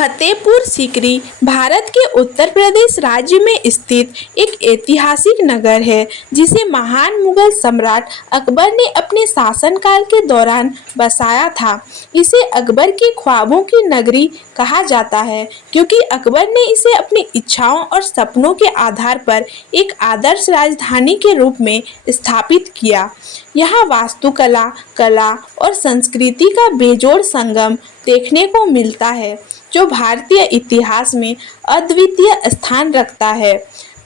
फतेहपुर सीकरी भारत के उत्तर प्रदेश राज्य में स्थित एक ऐतिहासिक नगर है जिसे महान मुगल सम्राट अकबर ने अपने शासनकाल के दौरान बसाया था। इसे अकबर के ख्वाबों की नगरी कहा जाता है क्योंकि अकबर ने इसे अपनी इच्छाओं और सपनों के आधार पर एक आदर्श राजधानी के रूप में स्थापित किया। यहाँ वास्तुकला, कला और संस्कृति का बेजोड़ संगम देखने को मिलता है जो भारतीय इतिहास में अद्वितीय स्थान रखता है।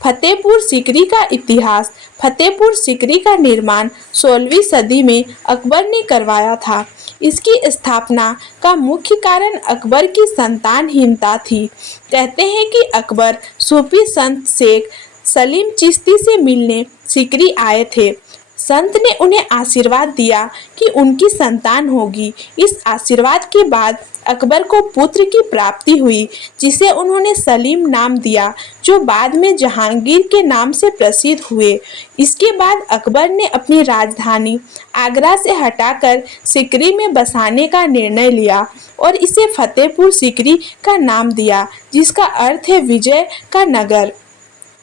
फतेहपुर सीकरी का इतिहास। फतेहपुर सीकरी का निर्माण 16वीं सदी में अकबर ने करवाया था। इसकी स्थापना का मुख्य कारण अकबर की संतानहीनता थी। कहते हैं कि अकबर सूफी संत शेख सलीम चिश्ती से मिलने सीकरी आए थे। संत ने उन्हें आशीर्वाद दिया कि उनकी संतान होगी। इस आशीर्वाद के बाद अकबर को पुत्र की प्राप्ति हुई जिसे उन्होंने सलीम नाम दिया, जो बाद में जहांगीर के नाम से प्रसिद्ध हुए। इसके बाद अकबर ने अपनी राजधानी आगरा से हटाकर सीकरी में बसाने का निर्णय लिया और इसे फतेहपुर सीकरी का नाम दिया, जिसका अर्थ है विजय का नगर।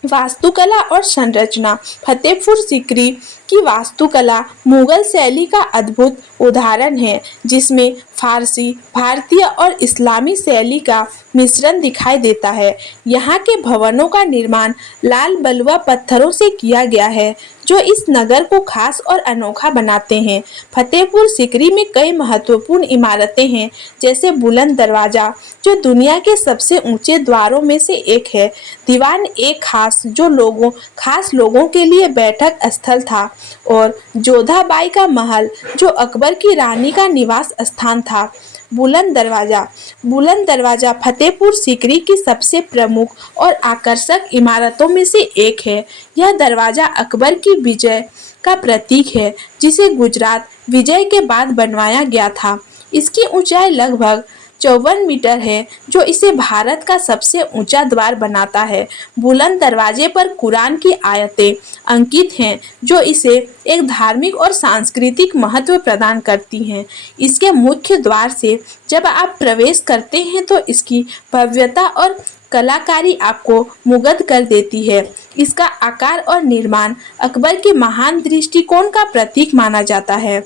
वास्तुकला और संरचना। फतेहपुर सीकरी की वास्तुकला मुगल शैली का अद्भुत उदाहरण है जिसमें फारसी, भारतीय और इस्लामी शैली का मिश्रण दिखाई देता है। यहाँ के भवनों का निर्माण लाल बलुआ पत्थरों से किया गया है जो इस नगर को खास और अनोखा बनाते हैं। फतेहपुर सीकरी में कई महत्वपूर्ण इमारतें हैं, जैसे बुलंद दरवाजा जो दुनिया के सबसे ऊंचे द्वारों में से एक है, दीवान ए खास जो खास लोगों के लिए बैठक स्थल था, और जोधा बाई का महल जो अकबर की रानी का निवास स्थान था। बुलंद दरवाजा फतेहपुर सीकरी की सबसे प्रमुख और आकर्षक इमारतों में से एक है। यह दरवाजा अकबर की विजय का प्रतीक है जिसे गुजरात विजय के बाद बनवाया गया था। इसकी ऊंचाई लगभग 54 मीटर है जो इसे भारत का सबसे ऊंचा द्वार बनाता है। बुलंद दरवाजे पर कुरान की आयतें अंकित हैं जो इसे एक धार्मिक और सांस्कृतिक महत्व प्रदान करती हैं। इसके मुख्य द्वार से जब आप प्रवेश करते हैं तो इसकी भव्यता और कलाकारी आपको मुग्ध कर देती है। इसका आकार और निर्माण अकबर के महान दृष्टिकोण का प्रतीक माना जाता है।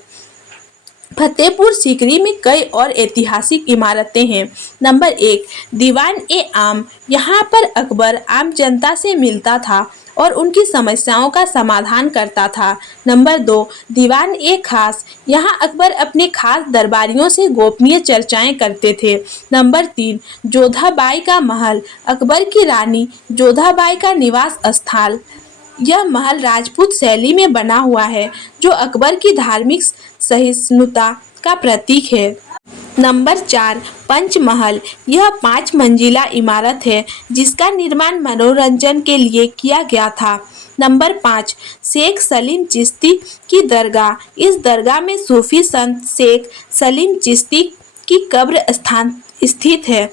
फतेहपुर सीकरी में कई और ऐतिहासिक इमारतें हैं। नंबर 1, दीवान ए आम। यहाँ पर अकबर आम जनता से मिलता था और उनकी समस्याओं का समाधान करता था। नंबर 2, दीवान ए खास। यहाँ अकबर अपने खास दरबारियों से गोपनीय चर्चाएं करते थे। नंबर 3, जोधा बाई का महल। अकबर की रानी जोधा बाई का निवास स्थल। यह महल राजपूत शैली में बना हुआ है जो अकबर की धार्मिक सहिष्णुता का प्रतीक है। नंबर 4, पंचमहल। यह 5 मंजिला इमारत है जिसका निर्माण मनोरंजन के लिए किया गया था। नंबर 5, शेख सलीम चिश्ती की दरगाह। इस दरगाह में सूफी संत शेख सलीम चिश्ती की कब्र स्थान स्थित है।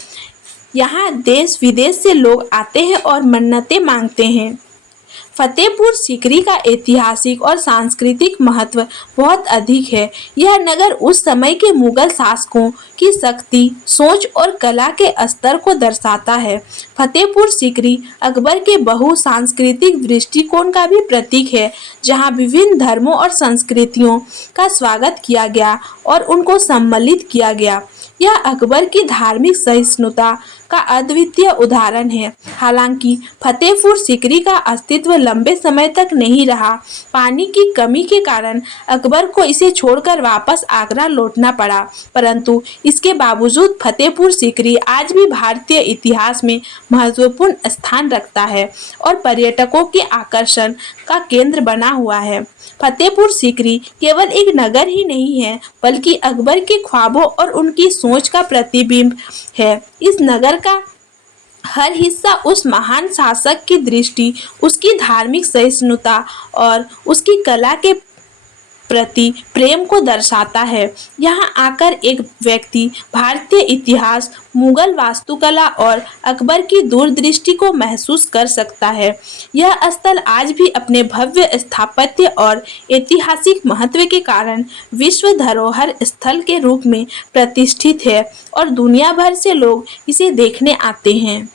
यहाँ देश विदेश से लोग आते हैं और मन्नतें मांगते हैं। फतेहपुर सीकरी का ऐतिहासिक और सांस्कृतिक महत्व बहुत अधिक है। यह नगर उस समय के मुगल शासकों की शक्ति, सोच और कला के स्तर को दर्शाता है। फतेहपुर सीकरी अकबर के बहुसांस्कृतिक दृष्टिकोण का भी प्रतीक है, जहां विभिन्न धर्मों और संस्कृतियों का स्वागत किया गया और उनको सम्मिलित किया गया। यह अकबर की धार्मिक सहिष्णुता का अद्वितीय उदाहरण है। हालांकि फतेहपुर सीकरी का अस्तित्व लंबे समय तक नहीं रहा। पानी की कमी के कारण अकबर को इसे छोड़कर वापस आगरा लौटना पड़ा, परंतु इसके बावजूद फतेहपुर सीकरी आज भी भारतीय इतिहास में महत्वपूर्ण स्थान रखता है और पर्यटकों के आकर्षण का केंद्र बना हुआ है। फतेहपुर सीकरी केवल एक नगर ही नहीं है, बल्कि अकबर के ख्वाबों और उनकी सोच का प्रतिबिंब है। इस नगर का हर हिस्सा उस महान शासक की दृष्टि, उसकी धार्मिक सहिष्णुता और उसकी कला के प्रति प्रेम को दर्शाता है। यहाँ आकर एक व्यक्ति भारतीय इतिहास, मुगल वास्तुकला और अकबर की दूरदृष्टि को महसूस कर सकता है। यह स्थल आज भी अपने भव्य स्थापत्य और ऐतिहासिक महत्व के कारण विश्व धरोहर स्थल के रूप में प्रतिष्ठित है और दुनिया भर से लोग इसे देखने आते हैं।